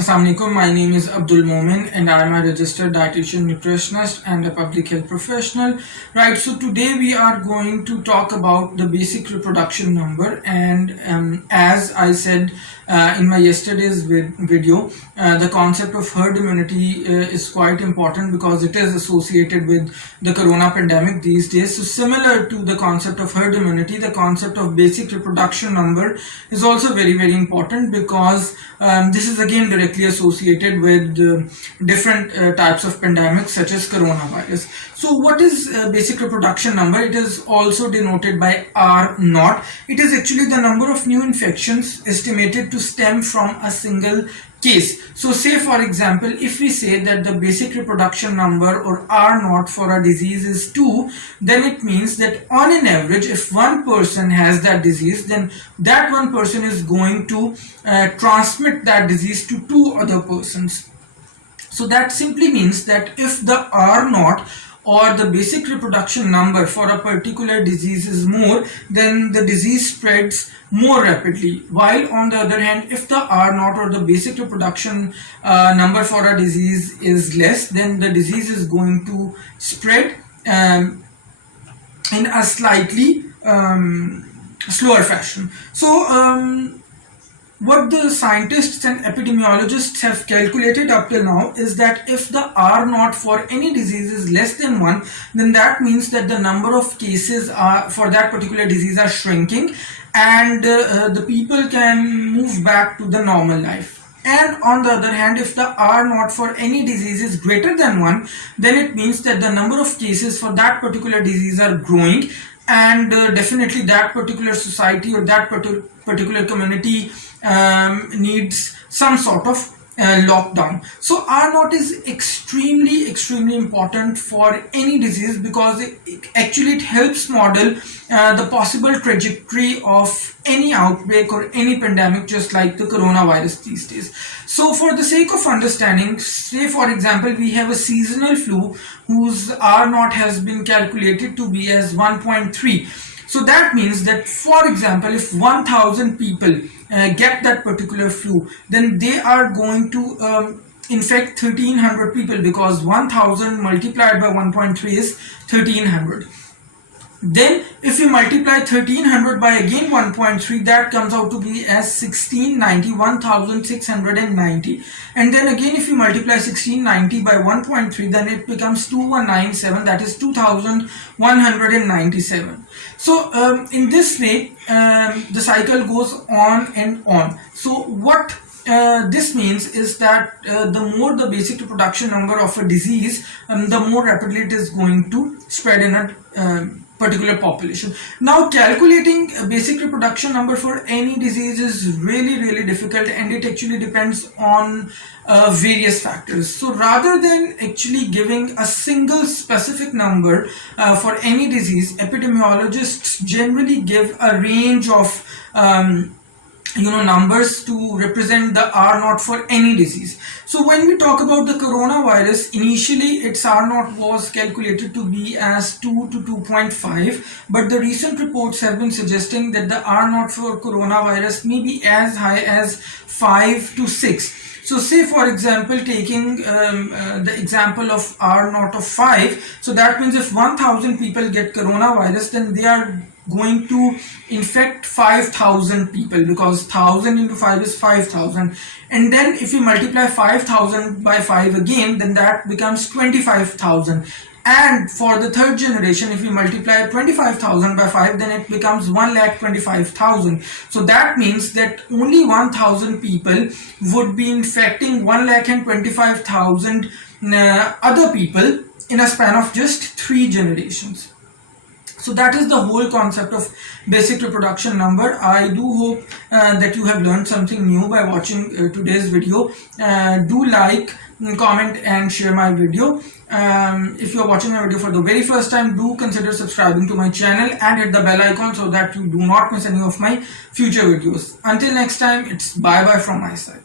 Assalamualaikum, my name is Abdul Momin and I am a registered dietitian nutritionist and a public health professional. Right, so today we are going to talk about the basic reproduction number, and as I said in my yesterday's video, the concept of herd immunity is quite important because it is associated with the corona pandemic these days. So similar to the concept of herd immunity, the concept of basic reproduction number is also very important because this is again directly associated with different types of pandemics such as coronavirus. So what is basic reproduction number? It is also denoted by R naught. It is actually the number of new infections estimated to stem from a single case. So say for example, if we say that the basic reproduction number or R naught for a disease is 2, then it means that on an average, if one person has that disease, then that one person is going to transmit that disease to 2 other persons. So that simply means that if the R naught or the basic reproduction number for a particular disease is more, then the disease spreads more rapidly, while on the other hand, if the R naught or the basic reproduction number for a disease is less, then the disease is going to spread in a slightly slower fashion. So what the scientists and epidemiologists have calculated up till now is that if the R naught for any disease is less than 1, then that means that the number of cases for that particular disease are shrinking, and the people can move back to the normal life. And on the other hand, if the R naught for any disease is greater than 1, then it means that the number of cases for that particular disease are growing, and definitely that particular society or that particular community needs some sort of lockdown. So R naught is extremely important for any disease because it helps model the possible trajectory of any outbreak or any pandemic, just like the coronavirus these days. So for the sake of understanding, say for example we have a seasonal flu whose R naught has been calculated to be as 1.3. So that means that, for example, if 1000 people get that particular flu, then they are going to infect 1300 people, because 1000 multiplied by 1.3 is 1300. Then if we multiply 1300 by again 1.3, that comes out to be as 1690, 1690. And then again if we multiply 1690 by 1.3, then it becomes 2197, that is 2197. So in this way the cycle goes on and on. So what this means is that the more the basic reproduction number of a disease, the more rapidly it is going to spread in a particular population. Now calculating a basic reproduction number for any disease is really difficult, and it actually depends on various factors. So rather than actually giving a single specific number for any disease, epidemiologists generally give a range of numbers to represent the R naught for any disease. So when we talk about the coronavirus, initially its R naught was calculated to be as 2 to 2.5, but the recent reports have been suggesting that the R naught for coronavirus may be as high as 5 to 6. So say for example, taking the example of R naught of 5, so that means if 1000 people get coronavirus, then they are going to infect 5000 people, because 1000 into 5 is 5000, and then if you multiply 5000 by 5 again, then that becomes 25,000. And for the third generation, if you multiply 25,000 by 5, then it becomes 1,25,000. So that means that only 1000 people would be infecting 1,25,000 other people in a span of just 3 generations. So that is the whole concept of basic reproduction number. I do hope that you have learned something new by watching today's video. Do like, comment and share my video. If you are watching my video for the very first time, do consider subscribing to my channel and hit the bell icon so that you do not miss any of my future videos. Until next time, it's bye bye from my side.